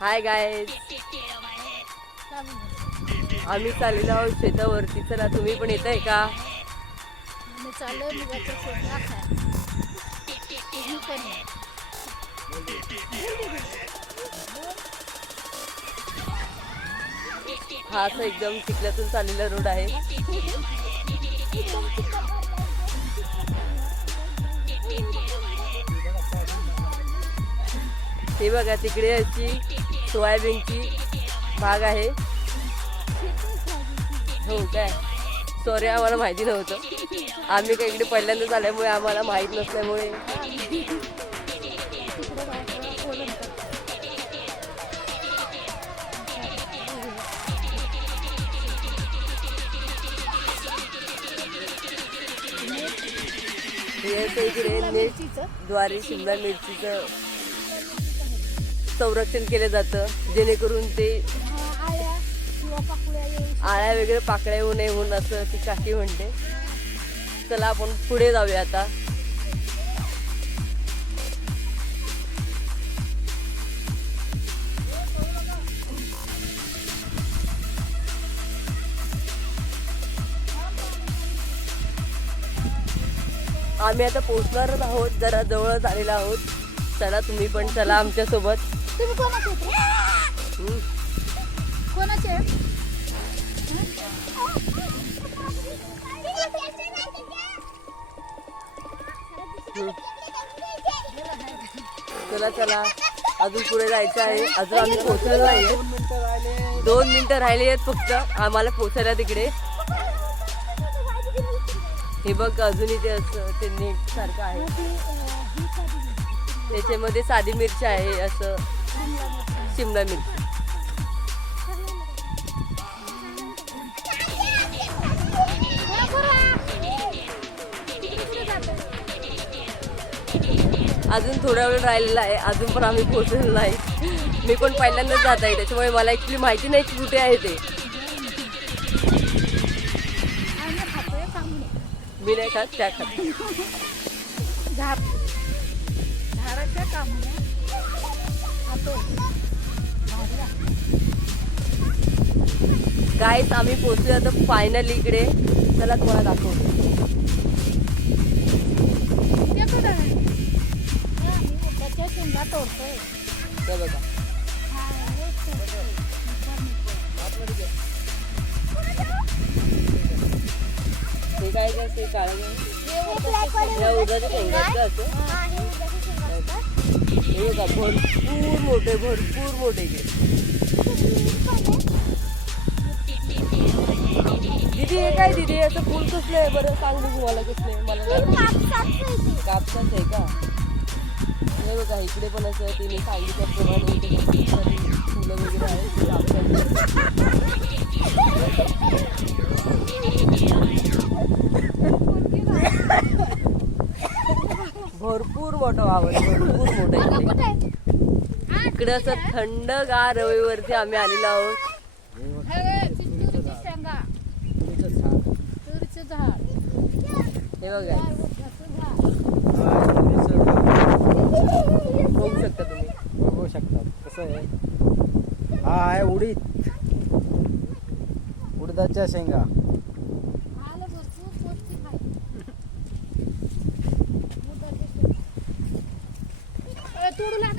हाय गाय आम्ही चाललेलो आहोत शेतावरती. चला तुम्ही पण येत आहे का. हा असं एकदम चिखल्यातून चाललेला रोड आहे. हे बघा तिकडे अशी सोयाबीनची बाग आहे. हो काय? सॉरी आम्हाला माहिती नव्हतं. आम्ही काही इकडे पहिल्यांदाच आल्यामुळे आम्हाला माहीत नसल्यामुळे. इकडे नेटद्वारे शिमला मिरचीचं. संरक्षण केलं जातं जेणेकरून ते आळ्या वगैरे पाकळ्या येऊ नये म्हणून असं ती काकी म्हणते. चला आपण पुढे जाऊया आता. आम्ही आता पोहोचणारच आहोत जरा जवळच आलेलो आहोत. चला तुम्ही पण चला आमच्यासोबत. तुम्ही कोणाचे कोणाचे? चला चला. अजून पुढे जायचं आहे. अजून आम्ही पोहोचलेलो नाही दोन मिनिटं राहिले आहेत फक्त. आम्हाला पोचायला तिकडे. हे बघ अजूनही इथे असं ते नीट सारखं आहे. त्याच्यामध्ये साधी मिरची आहे असं. शिमला मिरची अजून थोडा वेळ राहिलेला आहे अजून पण आम्ही पोहोचलेलो नाही. मी पण पहिल्यांदाच जात आहे त्याच्यामुळे मला ऍक्च्युली माहिती नाही की कुठे आहे ते. मी नाही खात त्या खात. झाडाच्या कांबळ्या गाईच आम्ही पोहोचलो आता फायनली इकडे. चला तुम्हाला दाखवतो ते काय काय ते काळं काय? या उद्याच्या शेंगाचं असं? हा, बघा भरपूर मोठे भरपूर मोठे दीदी हे काय दीदी? याचं फुल कसलं आहे? बरं सांग बघू मला कसलं आहे? मला कापसाचं आहे का? हे बघा इकडे पण असं तिने सांगितल्याप्रमाणे फुलं वगैरे आहेत ते कापसाची. भरपूर मोठं वावर भरपूर मोठं आहे. इकडे. असं थंडगार रविवरती आम्ही आलेलो आहोत. हे बघ, हे बघा. शकता तुम्ही. बघू शकतात कसं आहे? हा आहे उडीद. उडदाच्या शेंगा. Turla.